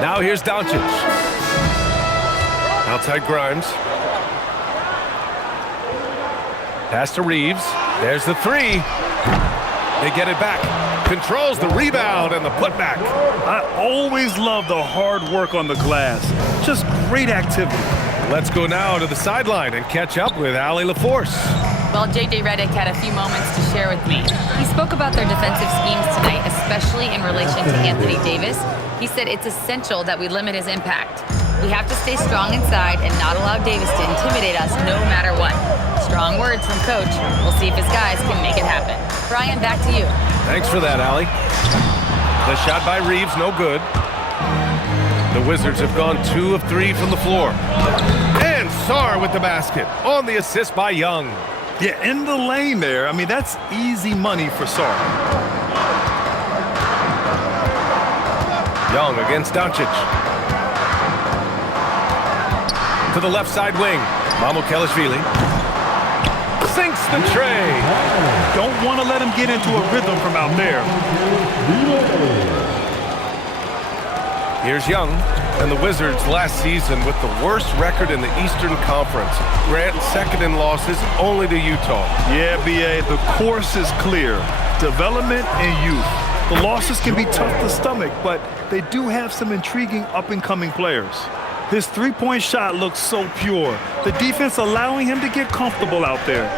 Now here's Doncic. Outside Grimes. Pass to Reeves. There's the three. They get it back. Controls the rebound and the putback. I always love the hard work on the glass. Just great activity. Let's go now to the sideline and catch up with Allie LaForce. Well, J.J. Redick had a few moments to share with me. He spoke about their defensive schemes tonight, especially in relation to Anthony Davis. He said it's essential that we limit his impact. We have to stay strong inside and not allow Davis to intimidate us no matter what. Strong words from Coach. We'll see if his guys can make it happen. Brian, back to you. Thanks for that, Allie. The shot by Reeves, no good. The Wizards have gone 2 of 3 from the floor. And Sarr with the basket on the assist by Young. Yeah, in the lane there. I mean, that's easy money for Sarr. Young against Doncic. To the left side wing. Mamukelashvili sinks the tray. Don't want to let him get into a rhythm from out there. Here's Young. And the Wizards last season with the worst record in the Eastern Conference. Grant second in losses only to Utah. Yeah, B.A., the course is clear. Development and youth. The losses can be tough to stomach, but they do have some intriguing up-and-coming players. His three-point shot looks so pure. The defense allowing him to get comfortable out there.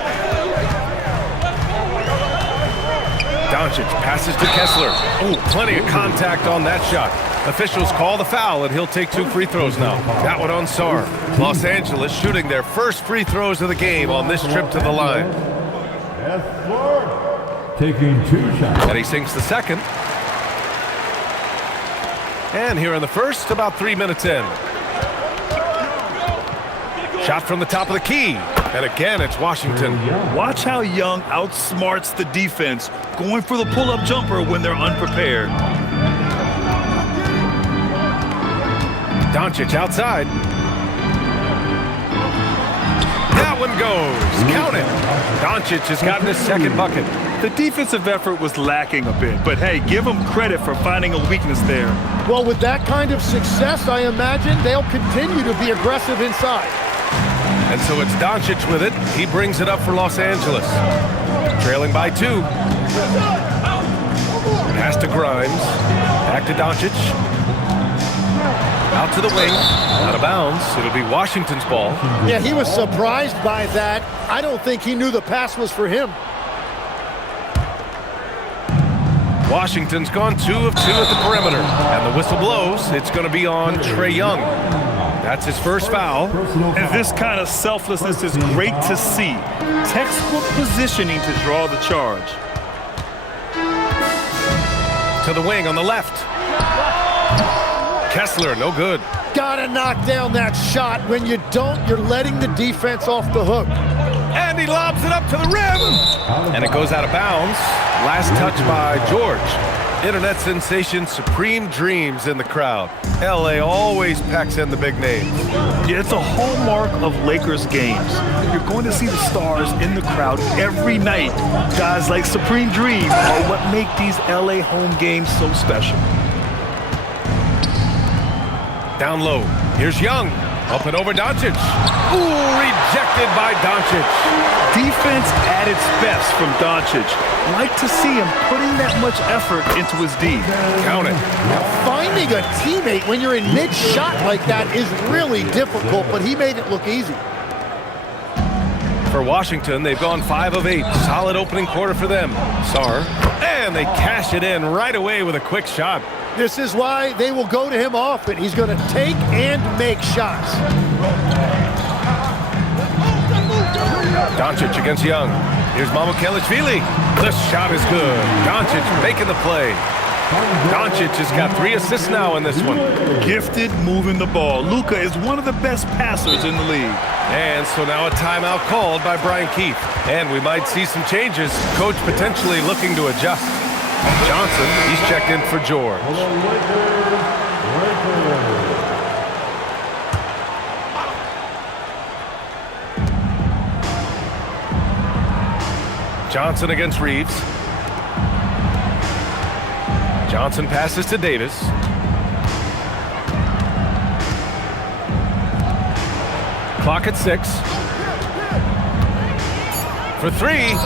Doncic passes to Kessler. Oh, plenty of contact on that shot. Officials call the foul, and he'll take 2 free throws now. That one on Sarr. Los Angeles shooting their first free throws of the game on this trip to the line. Taking 2 shots. And he sinks the second. And here in the first, about 3 minutes in. Shot from the top of the key. And again, it's Washington. Watch how Young outsmarts the defense, going for the pull-up jumper when they're unprepared. Doncic outside. That one goes. Count it. Doncic has gotten his second bucket. The defensive effort was lacking a bit, but hey, give them credit for finding a weakness there. Well, with that kind of success, I imagine they'll continue to be aggressive inside. And so it's Doncic with it. He brings it up for Los Angeles. Trailing by 2. Pass to Grimes. Back to Doncic. Out to the wing. Out of bounds. It'll be Washington's ball. Yeah, he was surprised by that. I don't think he knew the pass was for him. Washington's gone 2 of 2 at the perimeter. And the whistle blows. It's going to be on Trae Young. That's his first foul. And this kind of selflessness is great to see. Textbook positioning to draw the charge. To the wing on the left. Kessler, no good. Gotta knock down that shot. When you don't, you're letting the defense off the hook. And he lobs it up to the rim. And it goes out of bounds. Last touch by George. Internet sensation Supreme Dreams in the crowd. LA always packs in the big names. Yeah, it's a hallmark of Lakers games. You're going to see the stars in the crowd every night. Guys like Supreme Dream are what make these LA home games so special. Down low. Here's Young. Up and over Doncic. Ooh, rejected by Doncic. Defense at its best from Doncic. Like to see him putting that much effort into his D. Count it. Now, finding a teammate when you're in mid-shot like that is really difficult, but he made it look easy. For Washington, they've gone 5 of 8. Solid opening quarter for them. Sarr. And they cash it in right away with a quick shot. This is why they will go to him often. He's going to take and make shots. Doncic against Young. Here's Mamukelashvili. The shot is good. Doncic making the play. Doncic has got 3 assists now in this one. Gifted moving the ball. Luka is one of the best passers in the league. And so now a timeout called by Brian Keefe. And we might see some changes. Coach potentially looking to adjust. Johnson, he's checked in for George. Johnson against Reeves. Johnson passes to Davis. Clock at 6. For 3.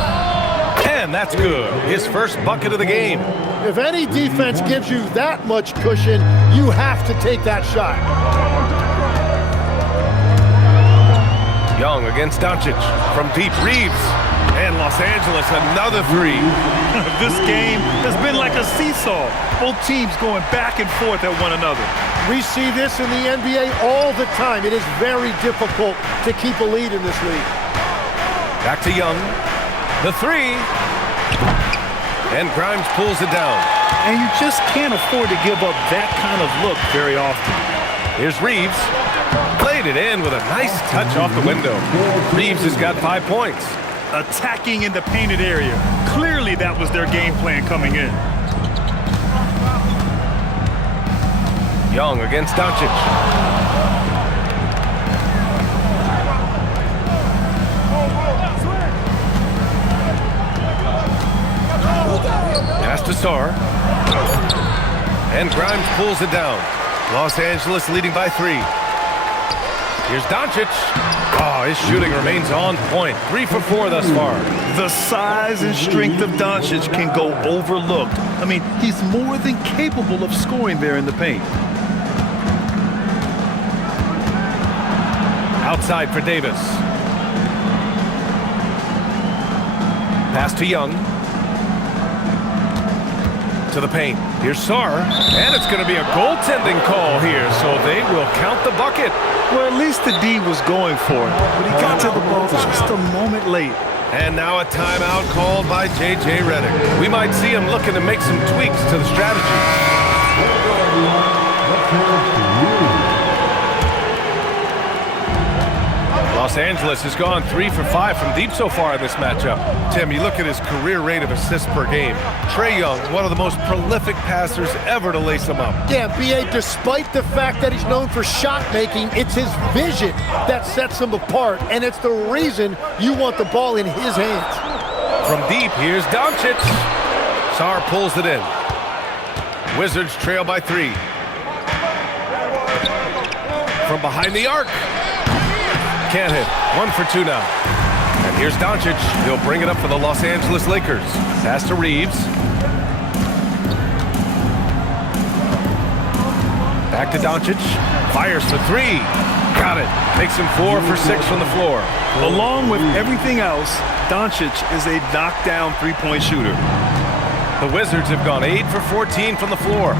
And that's good. His first bucket of the game. If any defense gives you that much cushion, you have to take that shot. Young against Doncic. From deep, Reeves. And Los Angeles, another 3. This game has been like a seesaw. Both teams going back and forth at one another. We see this in the NBA all the time. It is very difficult to keep a lead in this league. Back to Young. The 3. And Grimes pulls it down. And you just can't afford to give up that kind of look very often. Here's Reeves. Played it in with a nice touch off the window. Reeves has got 5 points. Attacking in the painted area. Clearly that was their game plan coming in. Young against Doncic. Pass to Sarr. And Grimes pulls it down. Los Angeles leading by 3. Here's Doncic. Oh, his shooting remains on point. 3 for 4 thus far. The size and strength of Doncic can go overlooked. I mean, he's more than capable of scoring there in the paint. Outside for Davis. Pass to Young. To the paint. Here's Sarr. And it's going to be a goaltending call here, so they will count the bucket. Well, at least the D was going for it, but he got to the ball just a moment late. And now a timeout called by J.J. Redick. We might see him looking to make some tweaks to the strategy. Los Angeles has gone 3 for 5 from deep so far in this matchup. Tim, you look at his career rate of assists per game. Trae Young, one of the most prolific passers ever to lace him up. Yeah, B.A., despite the fact that he's known for shot making, it's his vision that sets him apart, and it's the reason you want the ball in his hands. From deep, here's Doncic. Sarr pulls it in. Wizards trail by 3. From behind the arc. Can't hit. 1 for 2 now. And here's Doncic. He'll bring it up for the Los Angeles Lakers. Pass to Reeves. Back to Doncic. Fires for 3. Got it. Makes him 4 for 6 from the floor. Along with everything else, Doncic is a knockdown three-point shooter. The Wizards have gone 8 for 14 from the floor.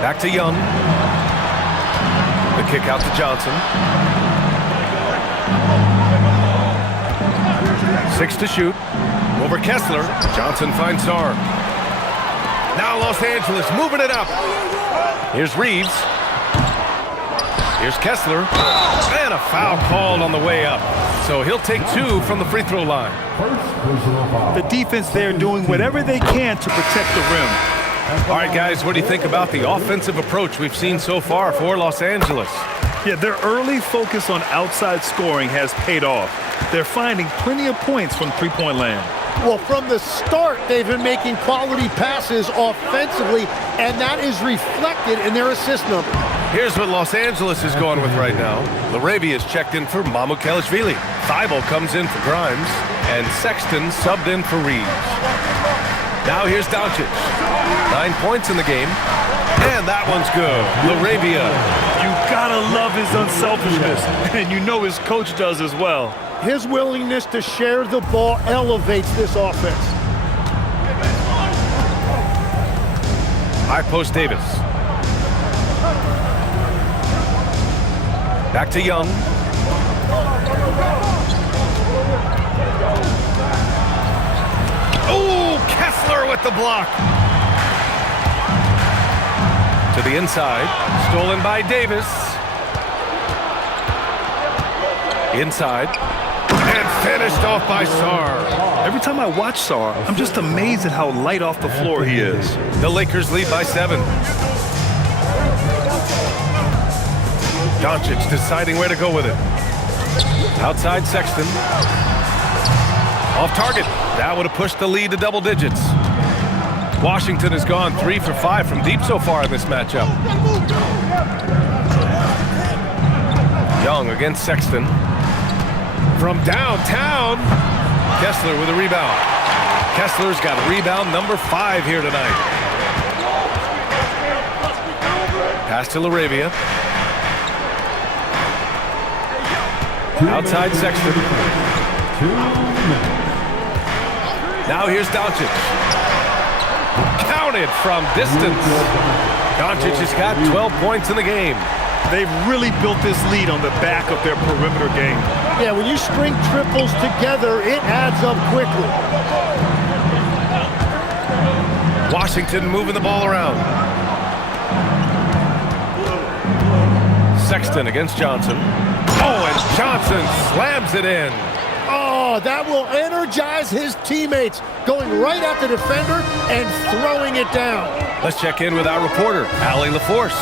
Back to Young. The kick out to Johnson. 6 to shoot. Over Kessler. Johnson finds Sarr. Now Los Angeles moving it up. Here's Reeves. Here's Kessler. And a foul called on the way up. So he'll take 2 from the free throw line. The defense there doing whatever they can to protect the rim. All right, guys, what do you think about the offensive approach we've seen so far for Los Angeles? Yeah, their early focus on outside scoring has paid off. They're finding plenty of points from three-point land. Well, from the start, they've been making quality passes offensively, and that is reflected in their assist number. Here's what Los Angeles is going with right now. Laravia is checked in for Mamukelashvili. Thibault comes in for Grimes, and Sexton subbed in for Reeves. Now here's Doncic. 9 points in the game, and that one's good. Laravia. You gotta love his unselfishness, and you know his coach does as well. His willingness to share the ball elevates this offense. High post Davis. Back to Young. Oh, Kessler with the block. To the inside. Stolen by Davis. Inside. And finished off by Sarr. Every time I watch Sarr, I'm just amazed at how light off the floor he is. The Lakers lead by 7. Doncic deciding where to go with it. Outside Sexton. Off target. That would have pushed the lead to double digits. Washington has gone 3 for 5 from deep so far in this matchup. Young against Sexton. From downtown, Kessler with a rebound. Kessler's got rebound number 5 here tonight. Pass to LaRavia. Outside Sexton. Now here's Doncic. Counted from distance. Doncic has got 12 points in the game. They've really built this lead on the back of their perimeter game. Yeah, when you string triples together, it adds up quickly. Washington moving the ball around. Sexton against Johnson. Oh, and Johnson slams it in. Oh, that will energize his teammates, going right at the defender and throwing it down. Let's check in with our reporter, Allie LaForce.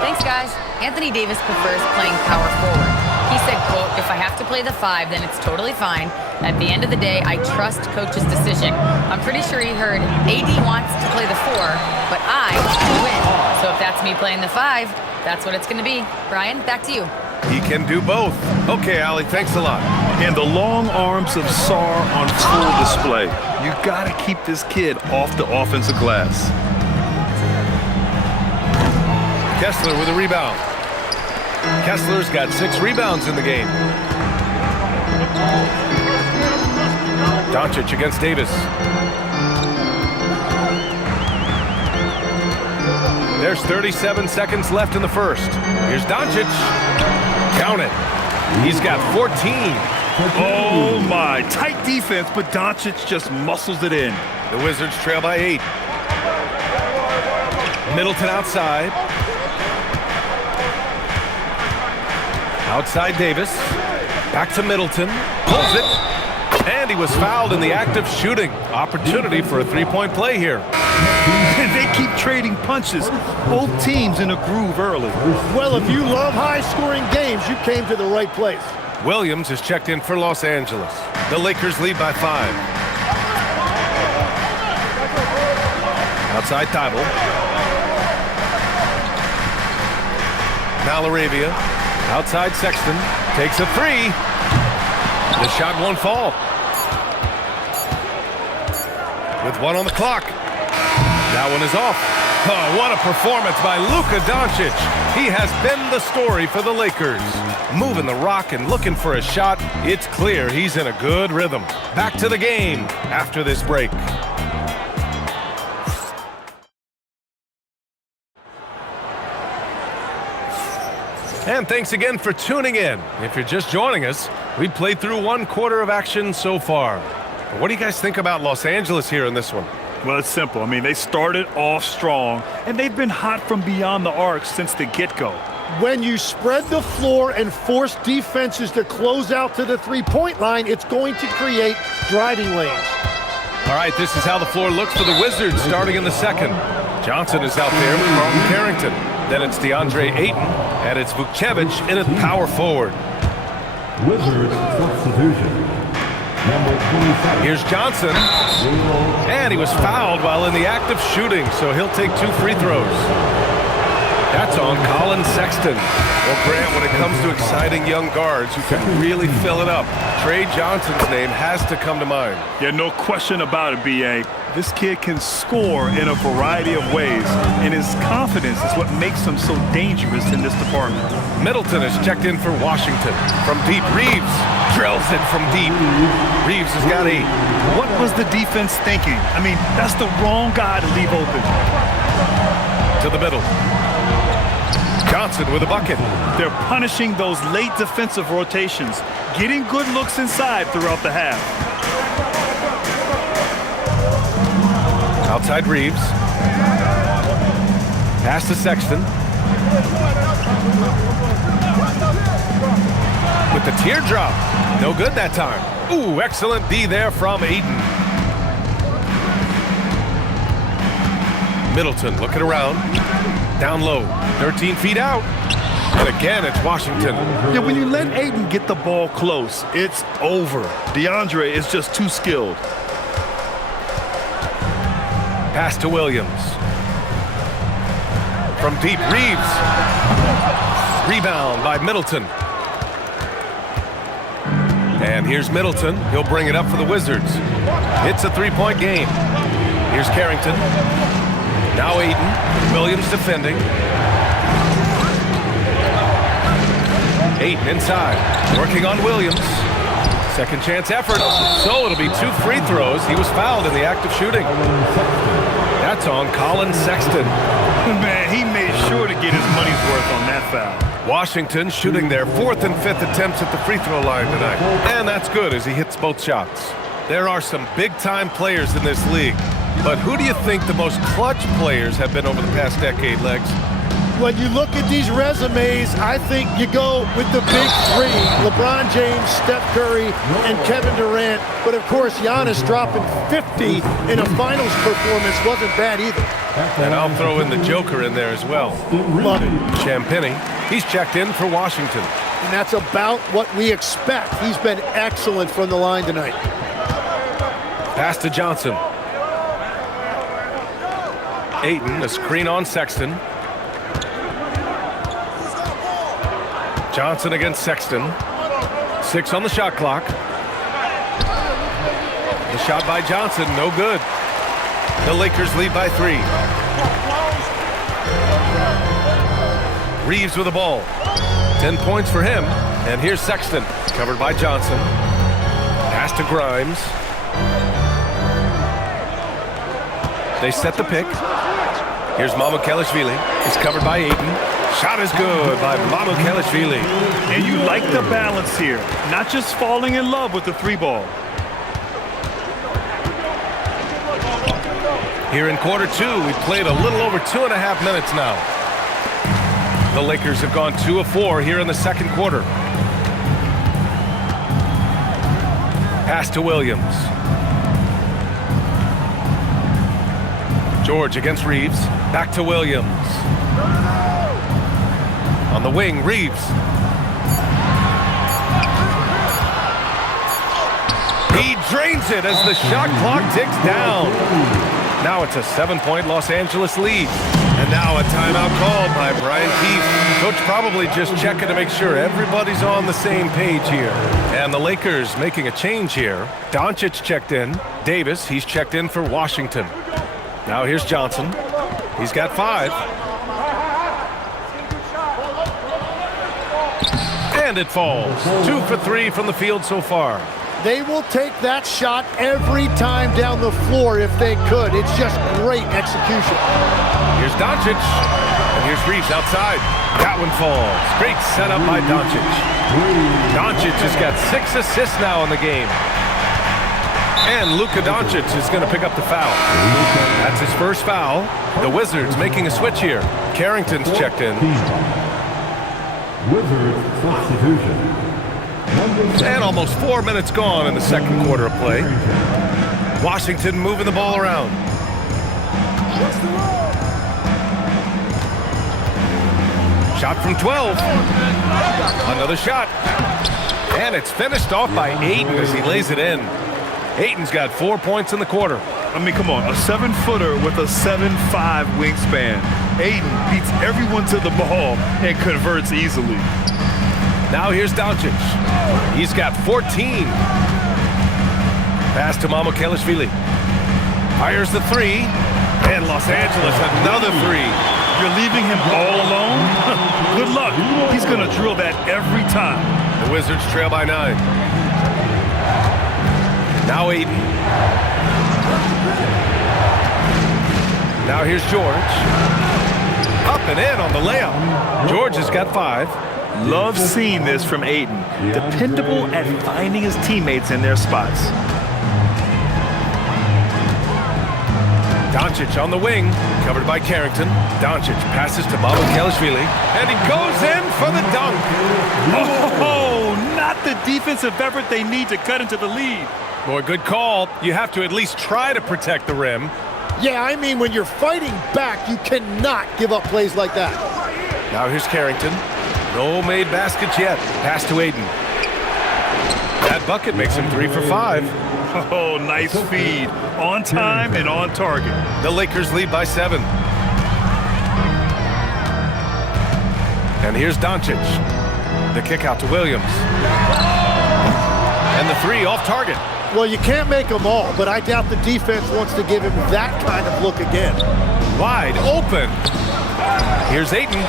Thanks, guys. Anthony Davis prefers playing power forward. He said, quote, "If I have to play the 5, then it's totally fine. At the end of the day, I trust coach's decision." I'm pretty sure he heard AD wants to play the 4, but I want to win. So if that's me playing the 5, that's what it's going to be. Brian, back to you. He can do both. Okay, Allie, thanks a lot. And the long arms of Sar on full display. You got to keep this kid off the offensive glass. Kessler with a rebound. Kessler's got 6 rebounds in the game. Doncic against Davis. There's 37 seconds left in the first. Here's Doncic. Count it. He's got 14. Oh, my. Tight defense, but Doncic just muscles it in. The Wizards trail by 8. Middleton outside. Outside Davis. Back to Middleton. Pulls it. And he was fouled in the act of shooting. Opportunity for a 3-point play here. And they keep trading punches. Both teams in a groove early. Well, if you love high-scoring games, you came to the right place. Williams is checked in for Los Angeles. The Lakers lead by 5. Outside Thibault. Now LaRavia. Outside Sexton. Takes a 3. The shot won't fall. With 1 on the clock. That one is off. Oh, what a performance by Luka Doncic. He has been the story for the Lakers. Moving the rock and looking for a shot. It's clear he's in a good rhythm. Back to the game after this break. And thanks again for tuning in. If you're just joining us, we played through 1 quarter of action so far. What do you guys think about Los Angeles here in this one? Well, it's simple. I mean, they started off strong, and they've been hot from beyond the arc since the get-go. When you spread the floor and force defenses to close out to the 3-point line, it's going to create driving lanes. All right, this is how the floor looks for the Wizards starting in the second. Johnson is out there with Carlton Carrington. Then it's DeAndre Ayton, and it's Vukcevic in at power forward. Wizards substitution. Number 27. Here's Johnson, and he was fouled while in the act of shooting, so he'll take 2 free throws. That's on Colin Sexton. Well, Grant, when it comes to exciting young guards who can really fill it up, Trey Johnson's name has to come to mind. Yeah, no question about it, B.A. This kid can score in a variety of ways, and his confidence is what makes him so dangerous in this department. Middleton is checked in for Washington. From deep, Reeves drills it from deep. Reeves has got 8. What was the defense thinking? I mean, that's the wrong guy to leave open. To the middle. Johnson with a bucket. They're punishing those late defensive rotations, getting good looks inside throughout the half. Outside Reeves. Pass to Sexton. With the teardrop. No good that time. Ooh, excellent D there from Ayton. Middleton looking around. Down low. 13 feet out. And again, it's Washington. Yeah, when you let Ayton get the ball close, it's over. DeAndre is just too skilled. Pass to Williams. From deep, Reeves. Rebound by Middleton. And here's Middleton. He'll bring it up for the Wizards. It's a three-point game. Here's Carrington. Now Ayton. Williams defending. Ayton inside. Working on Williams. Second chance effort. So it'll be 2 free throws. He was fouled in the act of shooting. That's on Colin Sexton. Man, he made sure to get his money's worth on that foul. Washington shooting their 4th and 5th attempts at the free throw line tonight. And that's good as he hits both shots. There are some big-time players in this league. But who do you think the most clutch players have been over the past decade, Legs? When you look at these resumes, I think you go with the big three. LeBron James, Steph Curry, and Kevin Durant. But of course, Giannis dropping 50 in a finals performance wasn't bad either. And I'll throw in the Joker in there as well. Love it. Champagnie, he's checked in for Washington. And that's about what we expect. He's been excellent from the line tonight. Pass to Johnson. Ayton, a screen on Sexton. Johnson against Sexton. 6 on the shot clock. The shot by Johnson, no good. The Lakers lead by 3. Reeves with the ball. 10 points for him. And here's Sexton, covered by Johnson. Pass to Grimes. They set the pick. Here's Mamukelashvili. He's covered by Ayton. Shot is good by Mamukelashvili. And you like the balance here. Not just falling in love with the 3-ball. Here in quarter 2, we've played a little over 2.5 minutes now. The Lakers have gone 2 of 4 here in the second quarter. Pass to Williams. George against Reeves. Back to Williams. On the wing, Reeves. He drains it as the shot clock ticks down. Now it's a 7-point Los Angeles lead. And now a timeout called by Brian Keefe. Coach probably just checking to make sure everybody's on the same page here. And the Lakers making a change here. Doncic checked in. Davis, he's checked in for Washington. Now here's Johnson. He's got 5. And it falls. 2 for 3 from the field so far. They will take that shot every time down the floor if they could. It's just great execution. Here's Doncic. And here's Reeves outside. That one falls. Great setup by Doncic. Doncic has got 6 assists now in the game. And Luka Doncic is going to pick up the foul. That's his first foul. The Wizards making a switch here. Carrington's checked in. Wizards substitution. And almost 4 minutes gone in the second quarter of play. Washington moving the ball around. Shot from 12. Another shot. And it's finished off by Ayton as he lays it in. Ayton's got 4 points in the quarter. I mean, come on, a 7-footer with a 7'5" wingspan. Ayton beats everyone to the ball and converts easily. Now here's Doncic. He's got 14. Pass to Mamukelashvili. Fires the 3. And Los Angeles another 3. You're leaving him all alone? Good luck. He's going to drill that every time. The Wizards trail by 9. Now Ayton. Now here's George. Up and in on the layup. George has got 5. Love seeing this from Ayton. Dependable at finding his teammates in their spots. Doncic on the wing, covered by Carrington. Doncic passes to Mamukelashvili, and he goes in for the dunk. Oh, not the defensive effort they need to cut into the lead. Boy, good call. You have to at least try to protect the rim. Yeah, I mean, when you're fighting back, you cannot give up plays like that. Now here's Carrington. No made baskets yet. Pass to Ayton. That bucket makes him 3 for 5. Oh, nice feed. On time and on target. The Lakers lead by 7. And here's Doncic. The kick out to Williams. And the 3 off target. Well, you can't make them all, but I doubt the defense wants to give him that kind of look again. Wide open. Here's Ayton.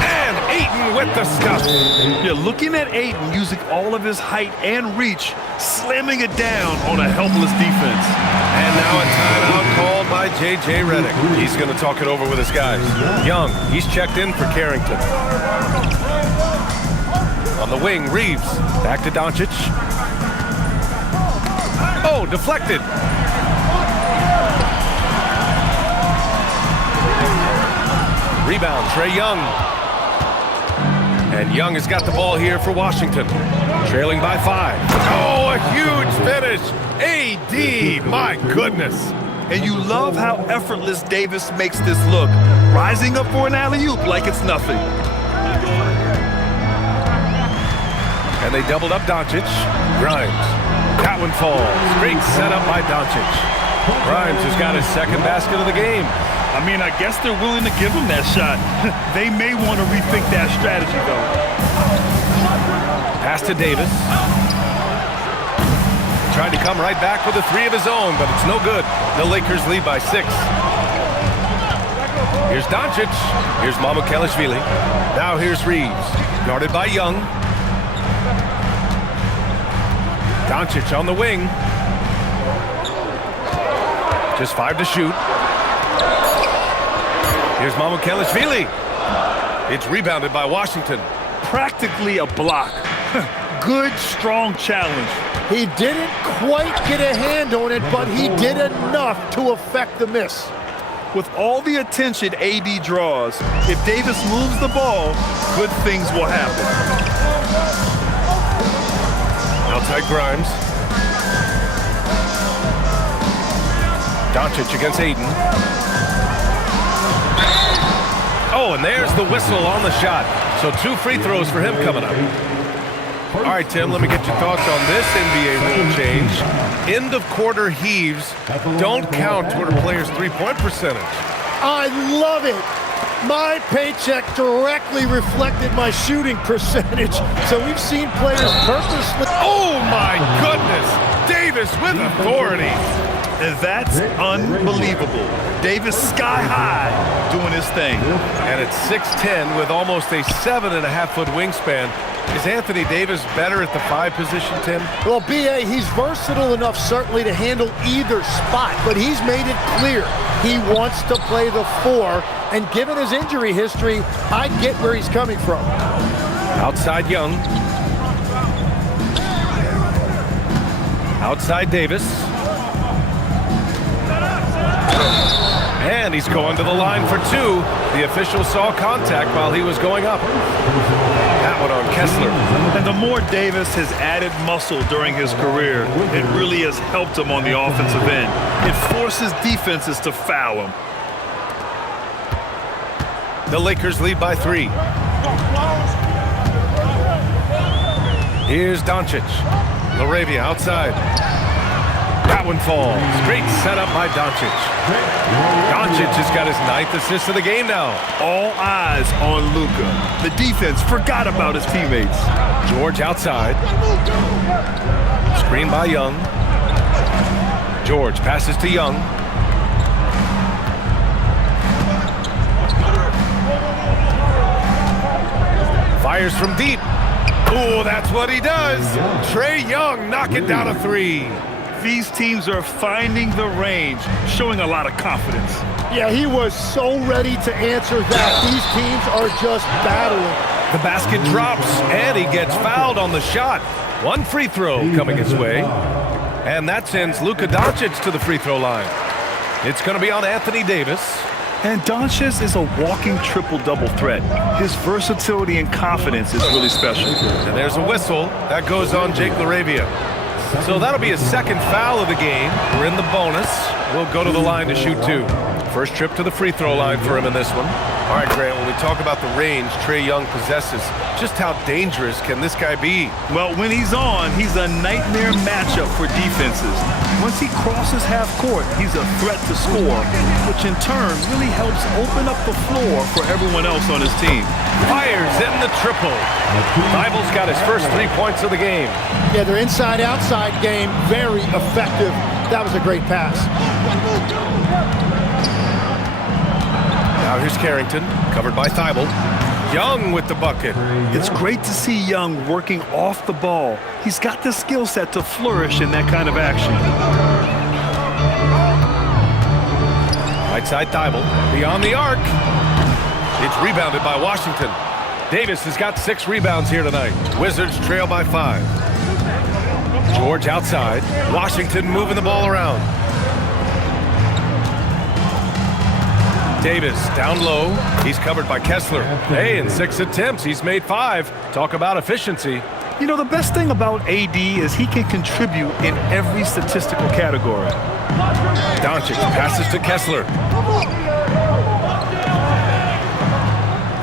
And Ayton with the stuff. You're looking at Ayton using all of his height and reach, slamming it down on a helpless defense. And now a timeout called by J.J. Redick. He's going to talk it over with his guys. Young, he's checked in for Carrington. On the wing, Reeves. Back to Doncic. Oh, deflected. Rebound, Trae Young. And Young has got the ball here for Washington. Trailing by 5. Oh, a huge finish. AD, my goodness. And you love how effortless Davis makes this look, rising up for an alley-oop like it's nothing. And they doubled up Doncic. Grimes. That one falls. Great setup by Doncic. Grimes has got his second basket of the game. I mean, I guess they're willing to give him that shot. They may want to rethink that strategy, though. Pass to Davis. Tried to come right back with a 3 of his own, but it's no good. The Lakers lead by 6. Here's Doncic. Here's Mamukelashvili. Now here's Reeves. Guarded by Young. Doncic on the wing. Just 5 to shoot. Here's Mamukelashvili. It's rebounded by Washington. Practically a block. Good, strong challenge. He didn't quite get a hand on it, but he did enough to affect the miss. With all the attention AD draws, if Davis moves the ball, good things will happen. Outside Grimes. Doncic against Ayton. Oh, and there's the whistle on the shot. So 2 free throws for him coming up. All right, Tim, let me get your thoughts on this NBA rule change. End of quarter heaves don't count toward a player's three-point percentage. I love it. My paycheck directly reflected my shooting percentage. So we've seen players purposely. Oh, my goodness. Davis with authority. And that's unbelievable. Davis sky high doing his thing. And at 6'10" with almost a 7.5-foot wingspan, is Anthony Davis better at the 5 position, Tim? Well, B.A., he's versatile enough certainly to handle either spot, but he's made it clear he wants to play the 4, and given his injury history, I get where he's coming from. Outside Young. Outside Davis. And he's going to the line for 2. The official saw contact while he was going up. That one on Kessler. And the more Davis has added muscle during his career, it really has helped him on the offensive end. It forces defenses to foul him. The Lakers lead by 3. Here's Doncic. LaRavia outside. That one falls. Great setup by Doncic. Doncic has got his 9th assist of the game now. All eyes on Luka. The defense forgot about his teammates. George outside. Screen by Young. George passes to Young. Fires from deep. Oh, that's what he does. Trae Young knocking down a 3. These teams are finding the range, showing a lot of confidence. Yeah, he was so ready to answer that. These teams are just battling. The basket drops, and he gets fouled on the shot. 1 free throw coming his way. And that sends Luka Doncic to the free throw line. It's going to be on Anthony Davis. And Doncic is a walking triple-double threat. His versatility and confidence is really special. And there's a whistle. That goes on Jake LaRavia. So that'll be his 2nd foul of the game. We're in the bonus. We'll go to the line to shoot 2. First trip to the free throw line for him in this one. All right, Grant, when we talk about the range Trae Young possesses, just how dangerous can this guy be? Well, when he's on, he's a nightmare matchup for defenses. Once he crosses half court, he's a threat to score, which in turn really helps open up the floor for everyone else on his team. Fires in the triple. Thibault's got his first 3 points of the game. Yeah, their inside-outside game, very effective. That was a great pass. Now here's Carrington, covered by Thibault. Young with the bucket. It's great to see Young working off the ball. He's got the skill set to flourish in that kind of action. Right side Thibault, beyond the arc. It's rebounded by Washington. Davis has got 6 rebounds here tonight. Wizards trail by 5. George outside. Washington moving the ball around. Davis down low. He's covered by Kessler. Hey, in 6 attempts, he's made 5. Talk about efficiency. You know, the best thing about AD is he can contribute in every statistical category. Doncic passes to Kessler.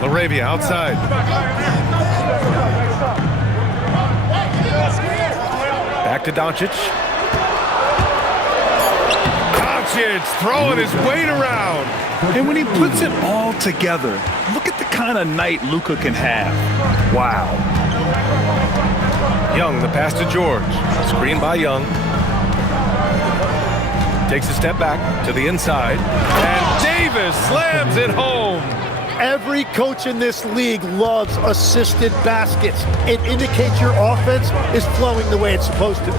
LaRavia outside. Back to Doncic. Doncic throwing his weight around. And when he puts it all together, look at the kind of night Luka can have. Wow. Young, the pass to George. Screen by Young. Takes a step back to the inside. And Davis slams it home. Every coach in this league loves assisted baskets. It indicates your offense is flowing the way it's supposed to.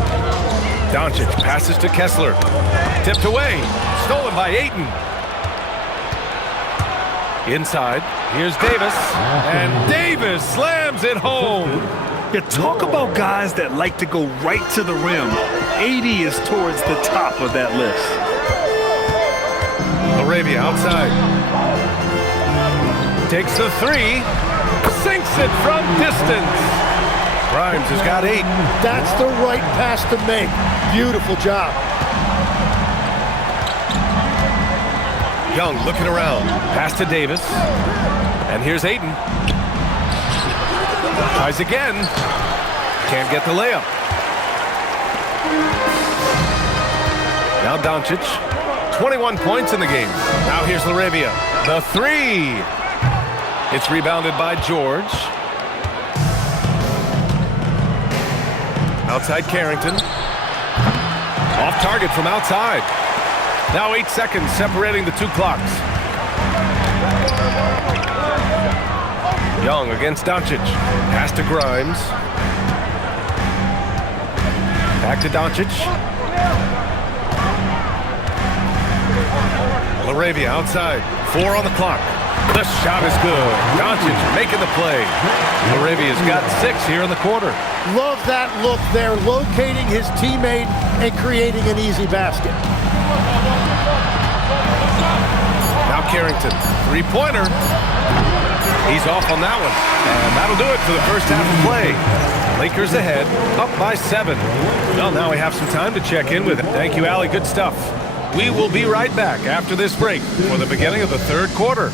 Doncic passes to Kessler. Tipped away. Stolen by Ayton. Inside. Here's Davis. And Davis slams it home. You talk about guys that like to go right to the rim. AD is towards the top of that list. LaRavia outside. Takes the 3. Sinks it from distance. Grimes has got 8. That's the right pass to make. Beautiful job. Young looking around. Pass to Davis. And here's Ayton. Tries again. Can't get the layup. Now Doncic. 21 points in the game. Now here's LaRavia. The 3. It's rebounded by George. Outside Carrington. Off target from outside. Now 8 seconds separating the 2 clocks. Young against Doncic. Pass to Grimes. Back to Doncic. LaRavia outside. 4 on the clock. The shot is good. Doncic making the play. LaRavia's got 6 here in the quarter. Love that look there, locating his teammate and creating an easy basket. Now Carrington, 3-pointer. He's off on that one. And that'll do it for the first half of play. Lakers ahead, up by 7. Well, now we have some time to check in with it. Thank you, Allie. Good stuff. We will be right back after this break for the beginning of the 3rd quarter.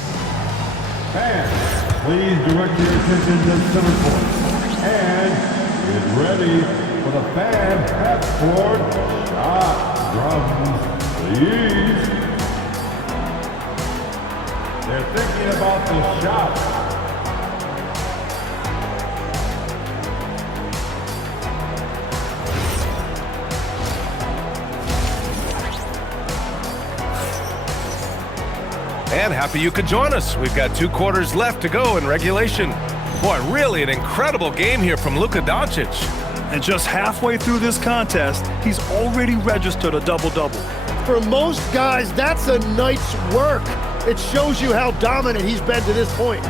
Fans, please direct your attention to center court. And get ready for the fan half-court shot drums, please. They're thinking about the shot. And happy you could join us. We've got 2 quarters left to go in regulation. Boy, really an incredible game here from Luka Doncic. And just halfway through this contest, he's already registered a double-double. For most guys, that's a night's work. It shows you how dominant he's been to this point.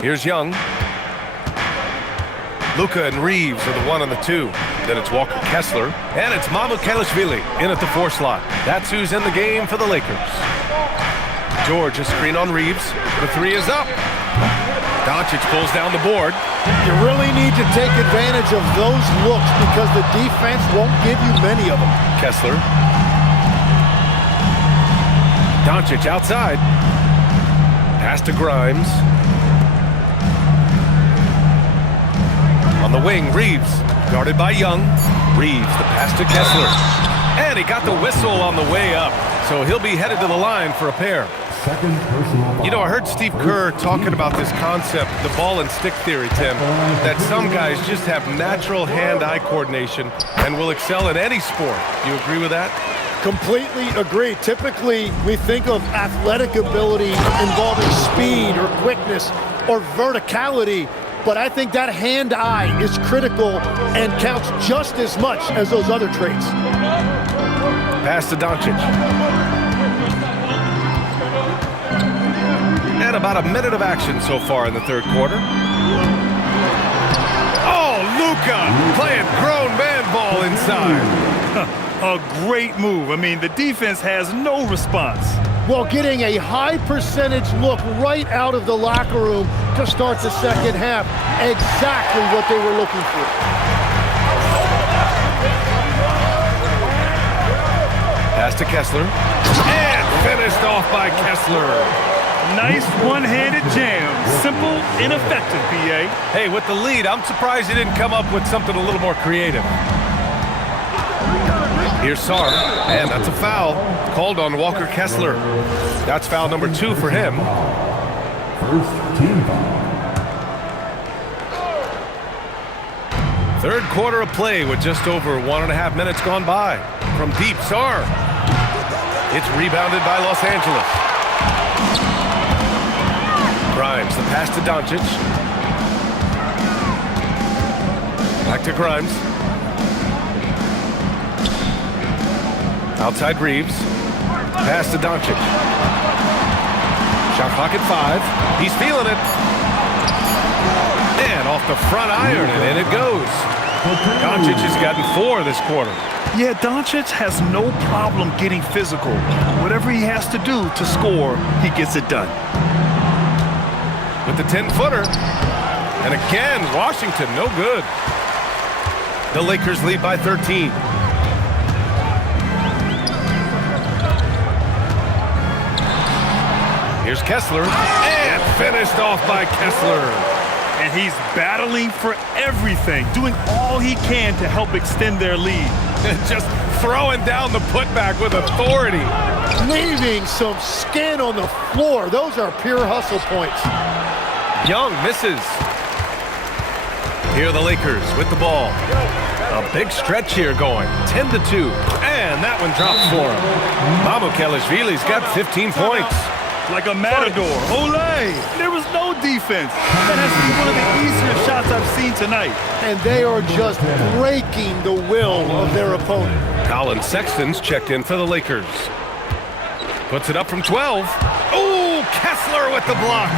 Here's Young. Luka and Reeves are the 1 and the 2. Then it's Walker Kessler, and it's Mamukelashvili in at the 4 slot. That's who's in the game for the Lakers. George, a screen on Reeves. The 3 is up. Doncic pulls down the board. You really need to take advantage of those looks because the defense won't give you many of them. Kessler. Doncic outside. Pass to Grimes. On the wing, Reeves. Guarded by Young. Reeves, the pass to Kessler. And he got the whistle on the way up. So he'll be headed to the line for a pair. Second personal foul. You know, I heard Steve Kerr talking about this concept, the ball and stick theory, Tim, that some guys just have natural hand-eye coordination and will excel in any sport. You agree with that? Completely agree. Typically, we think of athletic ability involving speed or quickness or verticality, but I think that hand-eye is critical and counts just as much as those other traits. Pass to Doncic. And about a minute of action so far in the third quarter. Oh, Luka playing grown man ball inside. A great move. I mean, the defense has no response. Well, getting a high percentage look right out of the locker room to start the second half. Exactly what they were looking for. Pass to Kessler. And finished off by Kessler. Nice one-handed jam. Simple and effective, PA. Hey, with the lead, I'm surprised he didn't come up with something a little more creative. Here's Sarr, and that's a foul called on Walker Kessler. That's foul number 2 for him. First team foul. Third quarter of play with just over 1.5 minutes gone by. From deep, Sarr. It's rebounded by Los Angeles. Grimes, the pass to Doncic. Back to Grimes. Outside Reeves. Pass to Doncic. Shot clock at 5. He's feeling it. And off the front iron, and in it goes. Doncic has gotten 4 this quarter. Yeah, Doncic has no problem getting physical. Whatever he has to do to score, he gets it done. With the 10-footer. And again, Washington, no good. The Lakers lead by 13. Here's Kessler, and finished off by Kessler. And he's battling for everything, doing all he can to help extend their lead. Just throwing down the putback with authority. Leaving some skin on the floor. Those are pure hustle points. Young misses. Here are the Lakers with the ball. A big stretch here going, 10-2. And that one drops for him. Mamukelashvili's got 15 points. Like a matador. Olé! There was no defense. That has to be one of the easier shots I've seen tonight. And they are just breaking the will of their opponent. Colin Sexton's checked in for the Lakers. Puts it up from 12. Oh, Kessler with the block.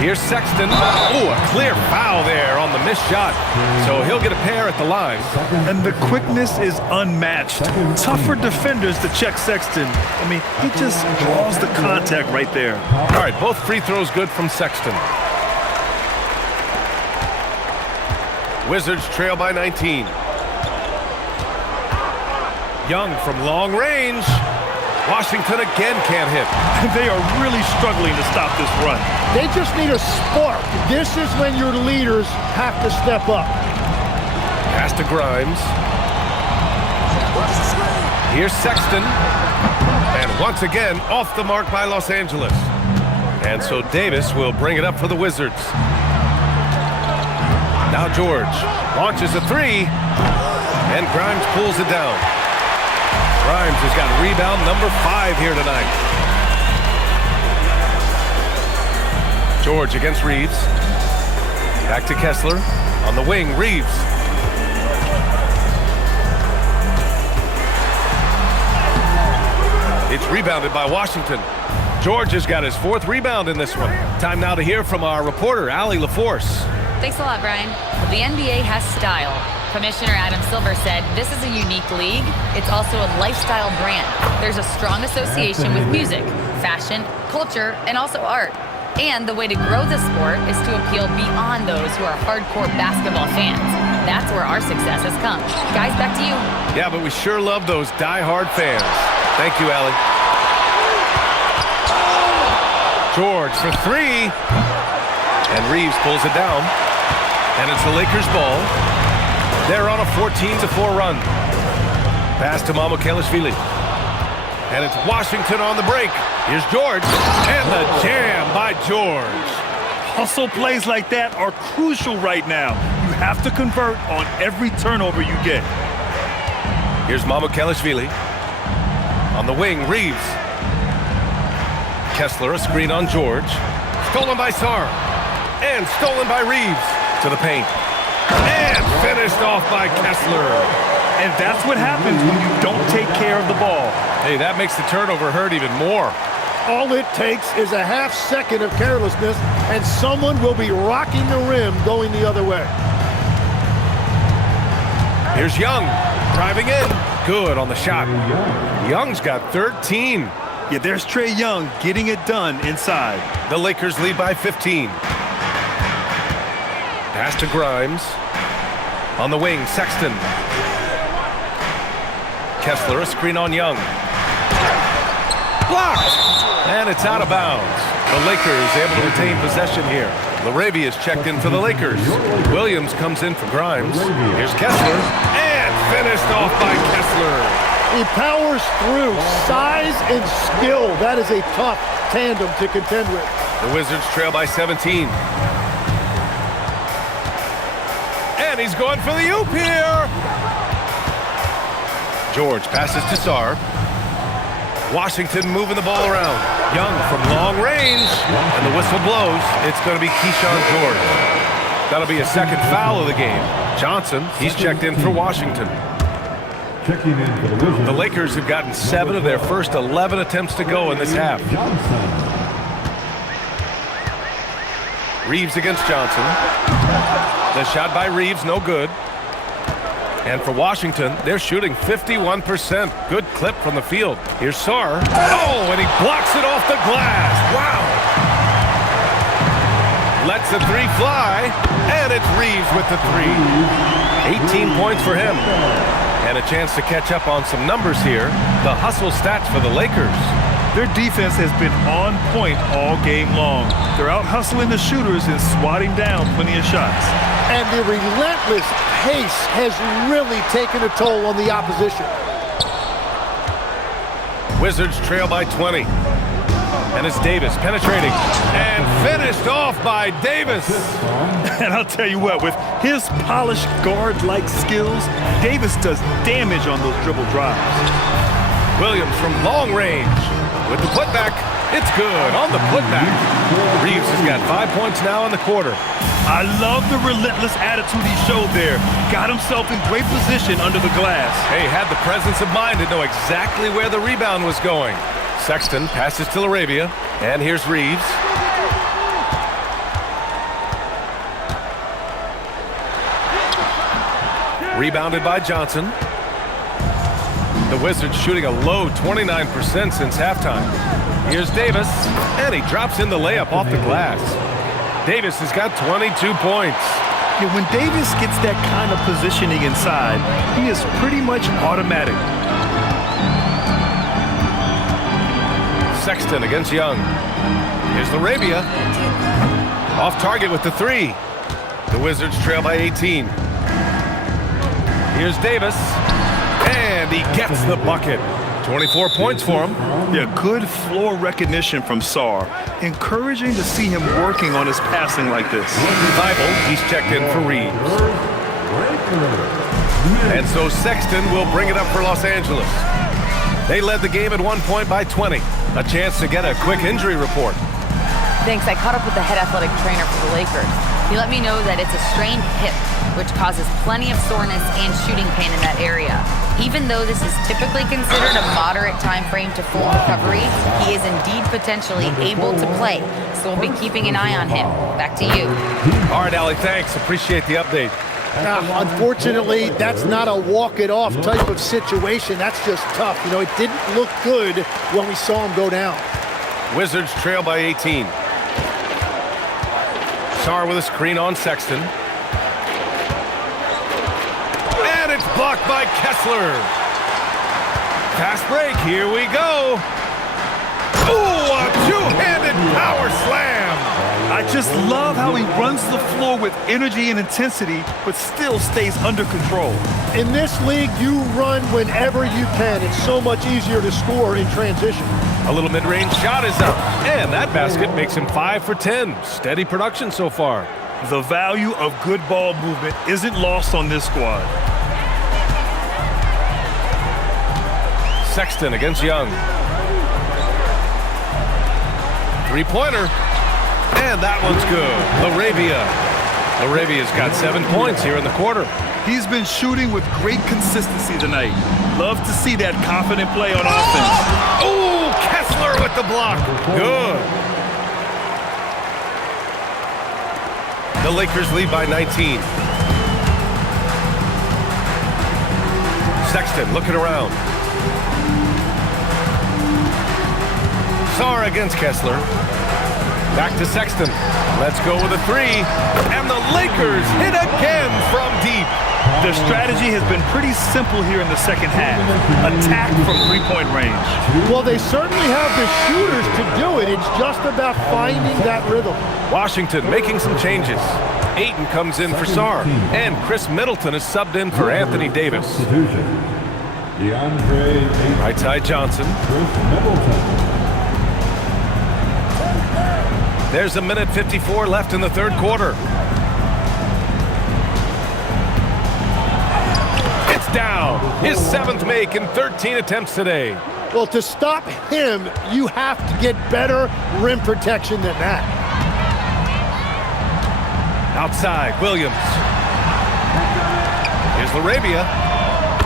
Here's Sexton. Oh, a clear foul there on the missed shot. So he'll get a pair at the line. And the quickness is unmatched. Tougher defenders to check Sexton. I mean, he just draws the contact right there. All right, both free throws good from Sexton. Wizards trail by 19. Young from long range. Washington again can't hit. They are really struggling to stop this run. They just need a spark. This is when your leaders have to step up. Pass to Grimes. Here's Sexton. And once again, off the mark by Los Angeles. And so Davis will bring it up for the Wizards. Now George launches a 3. And Grimes pulls it down. Grimes has got rebound number 5 here tonight. George against Reeves. Back to Kessler. On the wing, Reeves. It's rebounded by Washington. George has got his 4th rebound in this one. Time now to hear from our reporter, Allie LaForce. Thanks a lot, Brian. The NBA has style. Commissioner Adam Silver said, this is a unique league. It's also a lifestyle brand. There's a strong association with music, fashion, culture, and also art. And the way to grow the sport is to appeal beyond those who are hardcore basketball fans. That's where our success has come. Guys, back to you. Yeah, but we sure love those die-hard fans. Thank you, Allie. George for three. And Reeves pulls it down. And it's the Lakers' ball. They're on a 14-4 run. Pass to Mamukelashvili. And it's Washington on the break. Here's George. And the jam by George. Hustle plays like that are crucial right now. You have to convert on every turnover you get. Here's Mamukelashvili. On the wing, Reeves. Kessler, a screen on George. Stolen by Sarr. And stolen by Reeves. To the paint. And finished off by Kessler. And that's what happens when you don't take care of the ball. Hey, that makes the turnover hurt even more. All it takes is a half second of carelessness, and someone will be rocking the rim going the other way. Here's Young, driving in. Good on the shot. Young's got 13. Yeah, there's Trae Young getting it done inside. The Lakers lead by 15. Pass to Grimes. On the wing, Sexton. Kessler, a screen on Young. Blocked! And it's out of bounds. The Lakers able to retain possession here. LaRavia is checked in for the Lakers. Williams comes in for Grimes. Here's Kessler. And finished off by Kessler. He powers through. Size and skill. That is a tough tandem to contend with. The Wizards trail by 17. And he's going for the oop here. George passes to Sarr. Washington moving the ball around. Young from long range. And the whistle blows. It's going to be Keyshawn George. That'll be a second foul of the game. Johnson, he's checked in for Washington. Checking in for the Wizards. The Lakers have gotten 7 of their first 11 attempts to go in this half. Johnson. Reeves against Johnson. The shot by Reeves, no good. And for Washington, they're shooting 51%. Good clip from the field. Here's Sarr. Oh, and he blocks it off the glass. Wow. Lets the three fly. And it's Reeves with the three. 18 points for him. And a chance to catch up on some numbers here. The hustle stats for the Lakers. Their defense has been on point all game long. They're out hustling the shooters and swatting down plenty of shots. And the relentless pace has really taken a toll on the opposition. Wizards trail by 20. And it's Davis penetrating. And finished off by Davis. And I'll tell you what, with his polished guard-like skills, Davis does damage on those dribble drives. Williams from long range. With the putback, it's good on the putback. Reeves has got 5 points now in the quarter. I love the relentless attitude he showed there. Got himself in great position under the glass. Hey, had the presence of mind to know exactly where the rebound was going. Sexton passes to LaRavia, and here's Reeves. Rebounded by Johnson. The Wizards shooting a low 29% since halftime. Here's Davis, and he drops in the layup off the glass. Davis has got 22 points. Yeah, when Davis gets that kind of positioning inside, he is pretty much automatic. Sexton against Young. Here's LaRavia. Off target with the three. The Wizards trail by 18. Here's Davis. And he gets the bucket. 24 points for him. Yeah, good floor recognition from Sarr. Encouraging to see him working on his passing like this. Bible, he's checked in for Reeves. And so Sexton will bring it up for Los Angeles. They led the game at 1 point by 20. A chance to get a quick injury report. Thanks. I caught up with the head athletic trainer for the Lakers. He let me know that it's a strained hip, which causes plenty of soreness and shooting pain in that area. Even though this is typically considered a moderate time frame to full recovery, he is indeed potentially able to play. So we'll be keeping an eye on him. Back to you. All right, Allie, thanks. Appreciate the update. Unfortunately, that's not a walk-it-off type of situation. That's just tough. You know, it didn't look good when we saw him go down. Wizards trail by 18. Sarr with a screen on Sexton. And it's blocked by Kessler. Fast break, here we go. Ooh, a two-handed power slam. I just love how he runs the floor with energy and intensity, but still stays under control. In this league, you run whenever you can. It's so much easier to score in transition. A little mid-range shot is up, and that basket makes him 5 for 10. Steady production so far. The value of good ball movement isn't lost on this squad. Sexton against Young. Three-pointer. And that one's good. Larabia's got 7 points here in the quarter. He's been shooting with great consistency tonight. Love to see that confident play on offense. Oh, Kessler with the block. Good. The Lakers lead by 19. Sexton looking around. Sarr against Kessler. Back to Sexton. Let's go with a three. And the Lakers hit again from deep. Their strategy has been pretty simple here in the second half. Attack from three-point range. Well, they certainly have the shooters to do it. It's just about finding that rhythm. Washington making some changes. Ayton comes in for Sarr. And Chris Middleton is subbed in for Anthony Davis. Right side Johnson. There's a minute 54 left in the third quarter. It's down. His 7th make in 13 attempts today. Well, to stop him, you have to get better rim protection than that. Outside, Williams. Here's Larabia.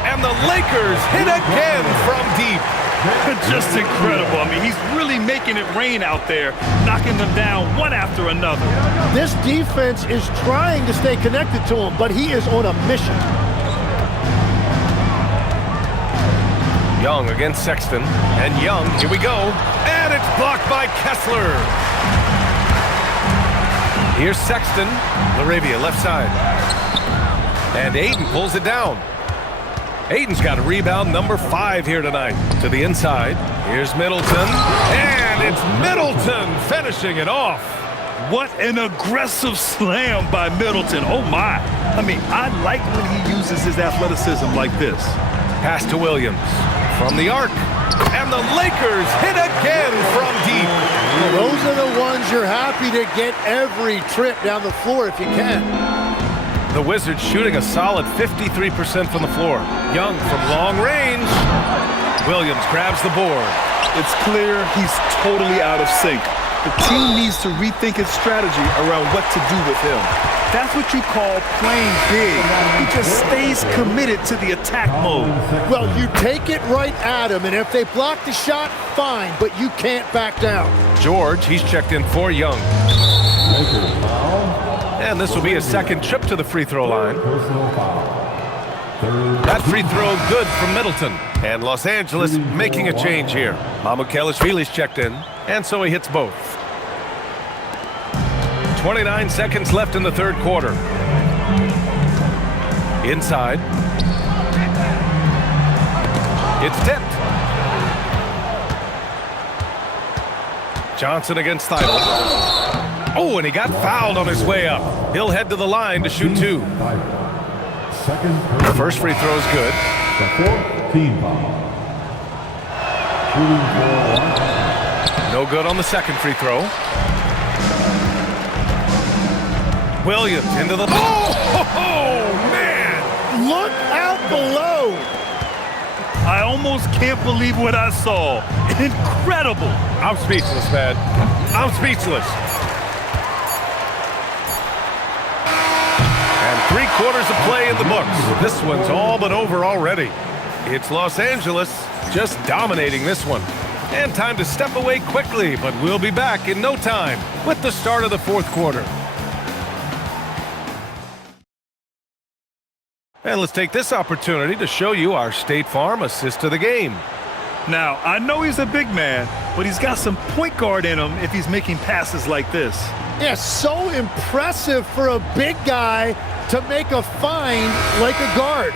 And the Lakers hit again from deep. Just incredible. I mean, he's really making it rain out there, knocking them down one after another. This defense is trying to stay connected to him, but he is on a mission. Young against Sexton. And Young, here we go. And it's blocked by Kessler. Here's Sexton. Larabia left side. And Ayton pulls it down. Ayton's got a rebound number 5 here tonight. To the inside. Here's Middleton. And it's Middleton finishing it off. What an aggressive slam by Middleton. Oh, my. I mean, I like when he uses his athleticism like this. Pass to Williams. From the arc. And the Lakers hit again from deep. Well, those are the ones you're happy to get every trip down the floor if you can. The Wizards shooting a solid 53% from the floor. Young from long range. Williams grabs the board. It's clear he's totally out of sync. The team needs to rethink its strategy around what to do with him. That's what you call playing big. He just stays committed to the attack mode. Well, you take it right at him, and if they block the shot, fine, but you can't back down. George, he's checked in for Young. And this will be his second trip to the free throw line. That free throw good from Middleton. And Los Angeles making a change here. Mamukelashvili's checked in, and so he hits both. 29 seconds left in the third quarter. Inside. It's tipped. Johnson against Thibault. Oh, and he got fouled on his way up. He'll head to the line to shoot 2. The first free throw is good. No good on the second free throw. Williams into the... Oh, man! Look out below! I almost can't believe what I saw. Incredible! I'm speechless, man. I'm speechless. And 3/4 of play in the books. This one's all but over already. It's Los Angeles just dominating this one. And time to step away quickly, but we'll be back in no time with the start of the fourth quarter. And let's take this opportunity to show you our State Farm assist to the game. Now, I know he's a big man, but he's got some point guard in him if he's making passes like this. Yeah, so impressive for a big guy to make a find like a guard.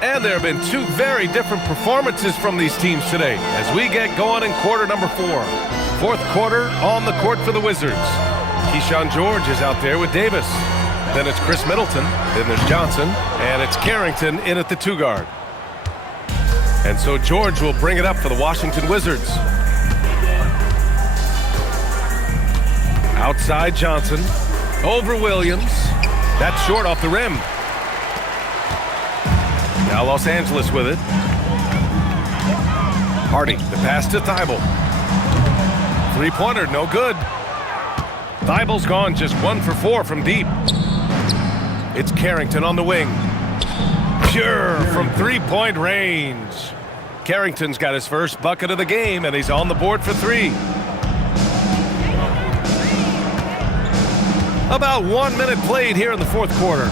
And there have been two very different performances from these teams today as we get going in quarter number 4. Fourth quarter on the court for the Wizards. Keyshawn George is out there with Davis. Then it's Chris Middleton. Then there's Johnson. And it's Carrington in at the 2 guard. And so George will bring it up for the Washington Wizards. Outside Johnson. Over Williams. That's short off the rim. Now Los Angeles with it. Hardy, the pass to Thibault. Three-pointer, no good. Thibault's gone just 1 for 4 from deep. It's Carrington on the wing. Pure from three-point range. Carrington's got his first bucket of the game, and he's on the board for 3. About 1 minute played here in the fourth quarter.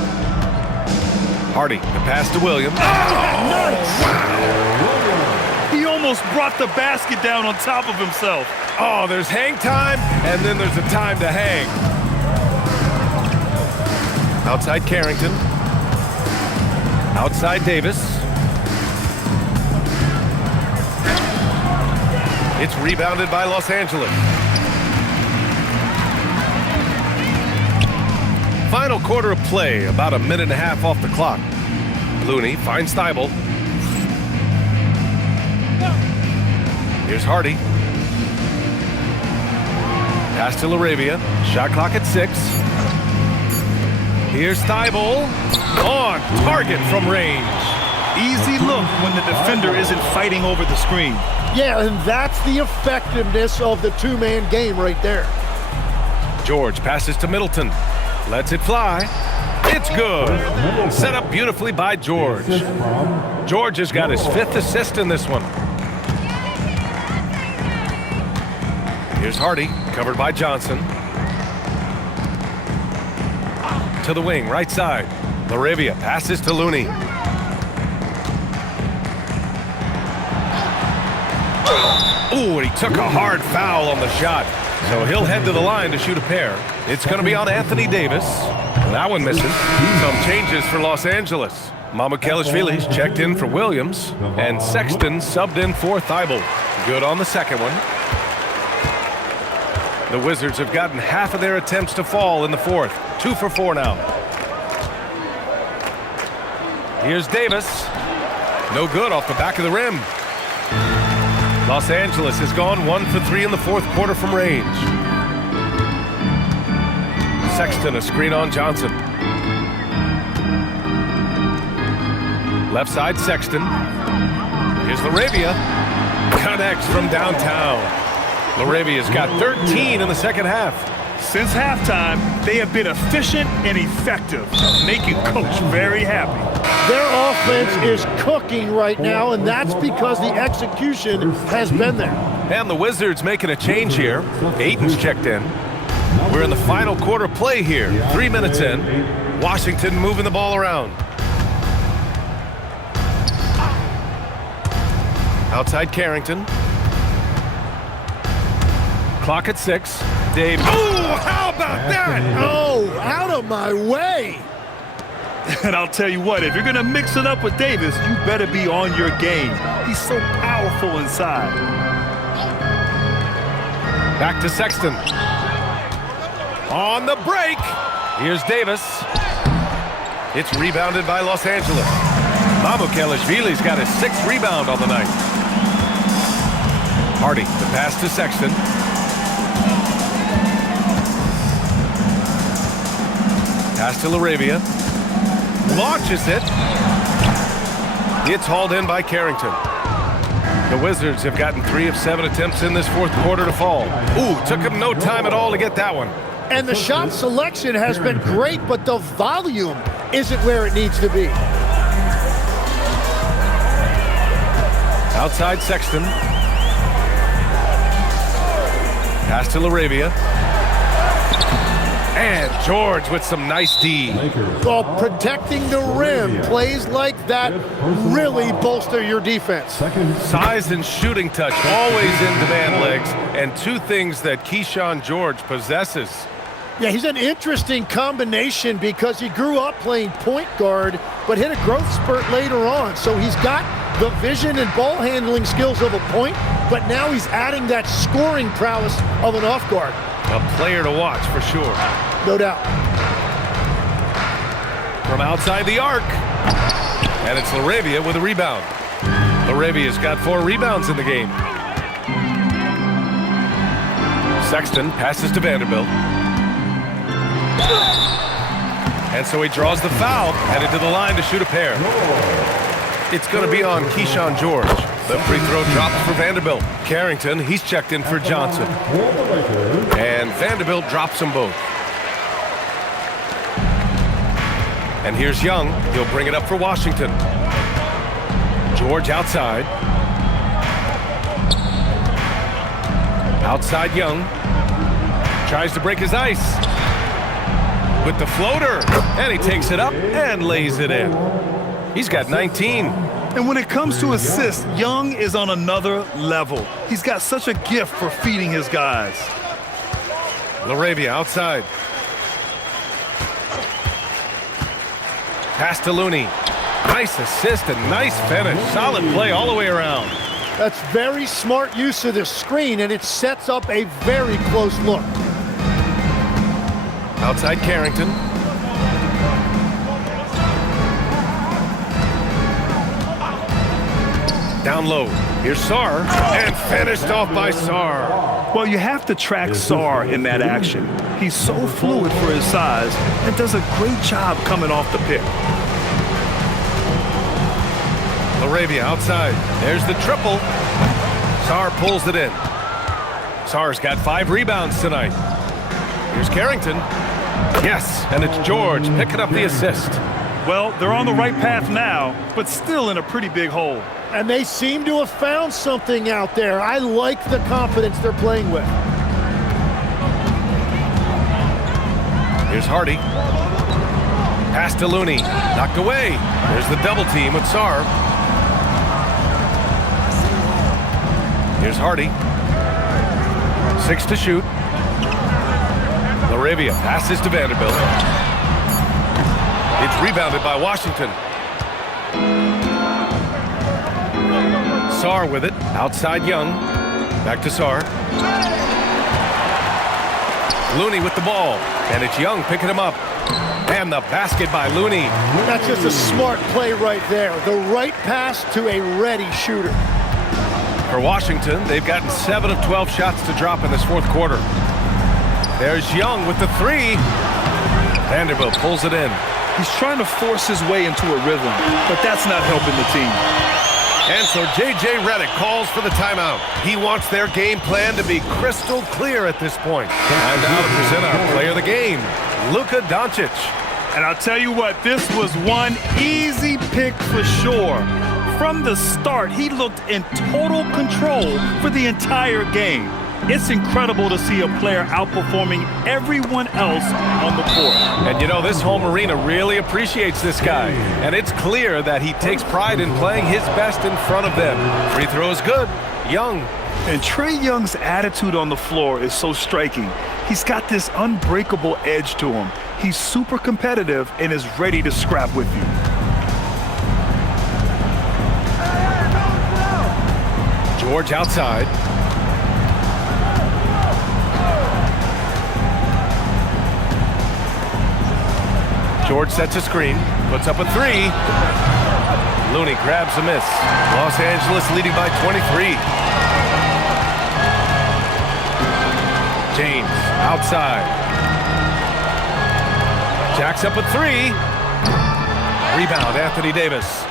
Hardy, the pass to Williams. He almost brought the basket down on top of himself. Oh, there's hang time, and then there's a time to hang. Outside Carrington. Outside Davis. It's rebounded by Los Angeles. Final quarter of play, about a minute and a half off the clock. Looney finds Thibault. Here's Hardy. Pass to LaRavia. Shot clock at 6. Here's Thibault. On target from range. Easy look when the defender isn't fighting over the screen. Yeah, and that's the effectiveness of the two-man game right there. George passes to Middleton. Lets it fly. It's good. Set up beautifully by George. George has got his 5th assist in this one. Here's Hardy, covered by Johnson. To the wing, right side. LaRavia passes to Looney. Ooh, and he took a hard foul on the shot. So he'll head to the line to shoot a pair. It's going to be on Anthony Davis. That one misses. Some changes for Los Angeles. Mamukelashvili's checked in for Williams. And Sexton subbed in for Thibault. Good on the second one. The Wizards have gotten half of their attempts to fall in the fourth. 2 for 4 now. Here's Davis. No good off the back of the rim. Los Angeles has gone 1 for 3 in the fourth quarter from range. Sexton, a screen on Johnson. Left side, Sexton. Here's LaRavia. Connects from downtown. LaRavia's got 13 in the second half. Since halftime, they have been efficient and effective, making Coach very happy. Their offense is cooking right now, and that's because the execution has been there. And the Wizards making a change here. Ayton's checked in. We're in the final quarter play here. 3 minutes in. Washington moving the ball around. Outside Carrington. Clock at 6. Dave. Oh, how about that? Oh, out of my way. And I'll tell you what, if you're going to mix it up with Davis, you better be on your game. He's so powerful inside. Back to Sexton. On the break. Here's Davis. It's rebounded by Los Angeles. Mamukelashvili's got his 6th rebound on the night. Hardy, the pass to Sexton. Pass to LaRavia. Launches it. It's hauled in by Carrington. The Wizards have gotten 3 of 7 attempts in this fourth quarter to fall. Ooh, took him no time at all to get that one. And the shot selection has been great, but the volume isn't where it needs to be. Outside Sexton. Pass to LaRavia. And George with some nice D. Well, protecting the rim, plays like that really bolster your defense. Size and shooting touch, always in demand, legs, and two things that Keyshawn George possesses. Yeah, he's an interesting combination because he grew up playing point guard, but hit a growth spurt later on. So he's got the vision and ball handling skills of a point, but now he's adding that scoring prowess of an off guard. A player to watch for sure. No doubt. From outside the arc. And it's LaRavia with a rebound. LaRavia's got 4 rebounds in the game. Sexton passes to Vanderbilt. And so he draws the foul, headed to the line to shoot a pair. It's going to be on Keyshawn George. The free throw drops for Vanderbilt. Carrington, he's checked in for Johnson. And Vanderbilt drops them both. And here's Young. He'll bring it up for Washington. George outside. Outside Young. Tries to break his ice. With the floater. And he takes it up and lays it in. He's got 19. And when it comes to assists, Young is on another level. He's got such a gift for feeding his guys. LaRavia outside. Pass to Looney. Nice assist and nice finish. Solid play all the way around. That's very smart use of the screen, and it sets up a very close look. Outside Carrington. Down low. Here's Sarr. And finished off by Sarr. Well, you have to track Sarr in that action. He's so fluid for his size and does a great job coming off the pick. LaRavia outside. There's the triple. Sarr pulls it in. Sarr's got 5 rebounds tonight. Here's Carrington. Yes, and it's George picking up the assist. Well, they're on the right path now, but still in a pretty big hole. And they seem to have found something out there. I like the confidence they're playing with. Here's Hardy. Pass to Looney. Knocked away. There's the double team with Sarr. Here's Hardy. 6 to shoot. LaRavia passes to Vanderbilt. It's rebounded by Washington. Sarr with it. Outside Young. Back to Sarr. Looney with the ball. And it's Young picking him up. And the basket by Looney. That's just a smart play right there. The right pass to a ready shooter. For Washington, they've gotten 7 of 12 shots to drop in this fourth quarter. There's Young with the 3. Vanderbilt pulls it in. He's trying to force his way into a rhythm, but that's not helping the team. And so J.J. Redick calls for the timeout. He wants their game plan to be crystal clear at this point. Time now to present our player of the game, Luka Doncic. And I'll tell you what, this was one easy pick for sure. From the start, he looked in total control for the entire game. It's incredible to see a player outperforming everyone else on the court. And you know, this home arena really appreciates this guy. And it's clear that he takes pride in playing his best in front of them. Free throw is good. Young. And Trae Young's attitude on the floor is so striking. He's got this unbreakable edge to him. He's super competitive and is ready to scrap with you. George outside. George sets a screen, puts up a 3. Looney grabs a miss. Los Angeles leading by 23. James outside. Jacks up a 3. Rebound, Anthony Davis.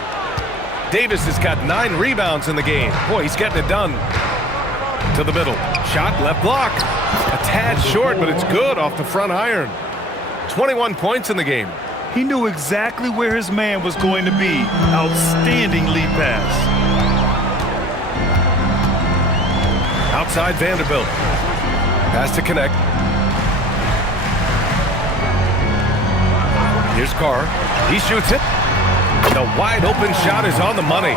Davis has got 9 rebounds in the game. Boy, he's getting it done. To the middle. Shot, left block. A tad short, but it's good off the front iron. 21 points in the game. He knew exactly where his man was going to be. Outstanding lead pass. Outside Vanderbilt. Pass to connect. Here's Carr. He shoots it. The wide open shot is on the money.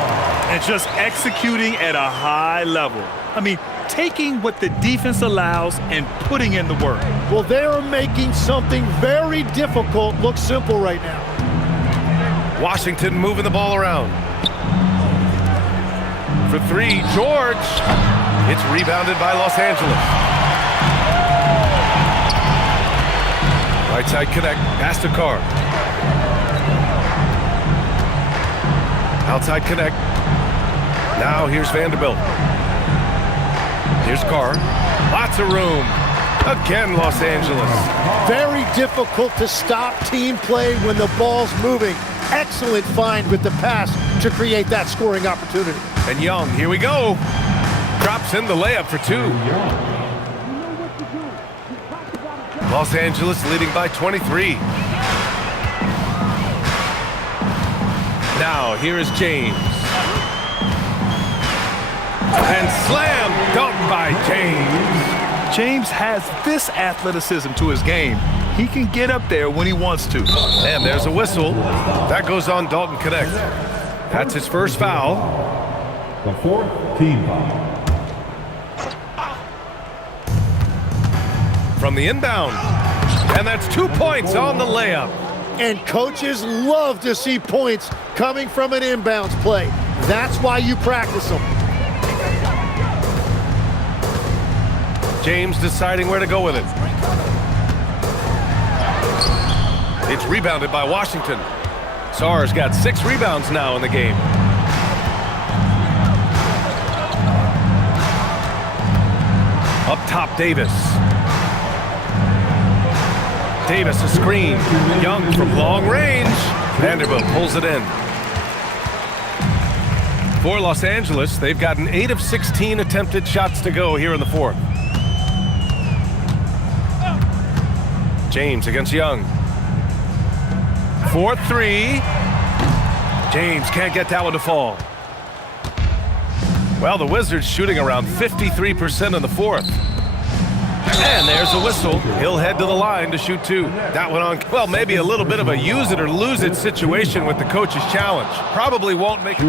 And just executing at a high level. I mean, taking what the defense allows and putting in the work. Well, they're making something very difficult look simple right now. Washington moving the ball around. For three, George. It's rebounded by Los Angeles. Right side connect, pass to Carr. Outside connect. Now here's Vanderbilt. Here's Carr. Lots of room. Again, Los Angeles. Very difficult to stop team play when the ball's moving. Excellent find with the pass to create that scoring opportunity. And Young, here we go. Drops in the layup for two. Los Angeles leading by 23. Now, here is James. And slam dunk by James. James has this athleticism to his game. He can get up there when he wants to. And there's a whistle. That goes on Dalton Connect. That's his first foul. The fourth team foul. From the inbound. And that's 2 points on the layup. And coaches love to see points coming from an inbounds play. That's why you practice them. James deciding where to go with it. It's rebounded by Washington. Sarr's got 6 rebounds now in the game. Up top, Davis. Davis a screen. Young from long range. Vanderbilt pulls it in. For Los Angeles, they've gotten 8 of 16 attempted shots to go here in the fourth. James against Young. 4-3. James can't get that one to fall. Well, the Wizards shooting around 53% in the fourth. And there's a whistle. He'll head to the line to shoot 2. That one on, well, maybe a little bit of a use it or lose it situation with the coach's challenge. Probably won't make it.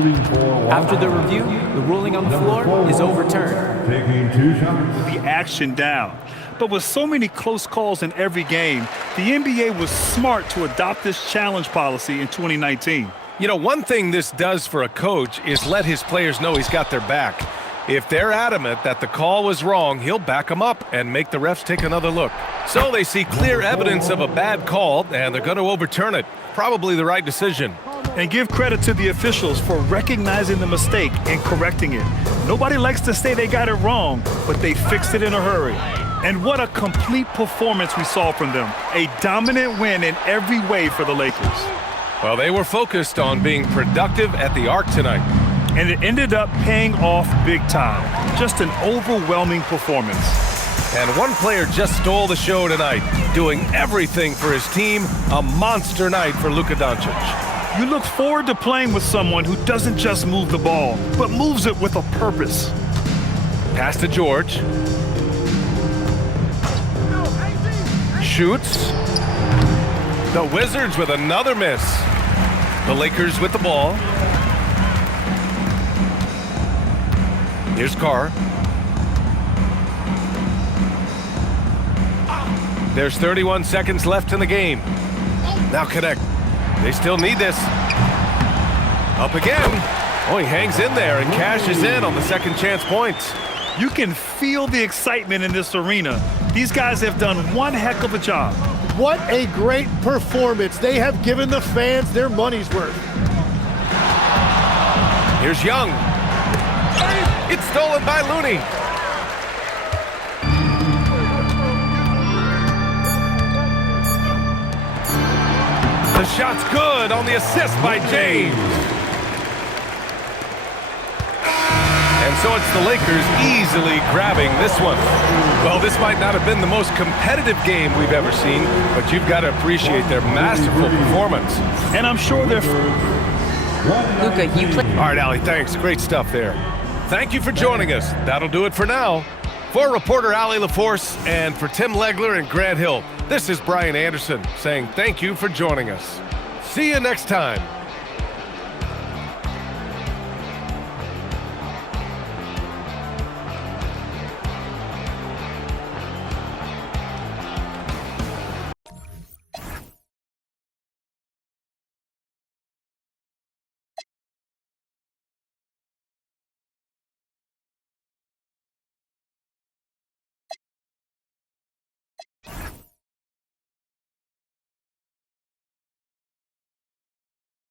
After the review, the ruling on the floor is overturned. Taking 2 shots. The action down. But with so many close calls in every game, the NBA was smart to adopt this challenge policy in 2019. You know, one thing this does for a coach is let his players know he's got their back. If they're adamant that the call was wrong, he'll back them up and make the refs take another look. So they see clear evidence of a bad call, and they're going to overturn it. Probably the right decision. And give credit to the officials for recognizing the mistake and correcting it. Nobody likes to say they got it wrong, but they fixed it in a hurry. And what a complete performance we saw from them. A dominant win in every way for the Lakers. Well, they were focused on being productive at the arc tonight. And it ended up paying off big time. Just an overwhelming performance. And one player just stole the show tonight, doing everything for his team. A monster night for Luka Doncic. You look forward to playing with someone who doesn't just move the ball, but moves it with a purpose. Pass to George. Shoots. The Wizards with another miss. The Lakers with the ball. Here's Carr. There's 31 seconds left in the game. Now connect. They still need this. Up again. Oh, he hangs in there and cashes in on the second chance points. You can feel the excitement in this arena. These guys have done one heck of a job. What a great performance. They have given the fans their money's worth. Here's Young. It's stolen by Looney. The shot's good on the assist by James. And so it's the Lakers easily grabbing this one. Well, this might not have been the most competitive game we've ever seen, but you've got to appreciate their masterful performance. And I'm sure they're... Luka, you play. All right, Allie, thanks. Great stuff there. Thank you for joining us. That'll do it for now. For reporter Allie LaForce and for Tim Legler and Grant Hill, This is Brian Anderson saying thank you for joining us. See you next time.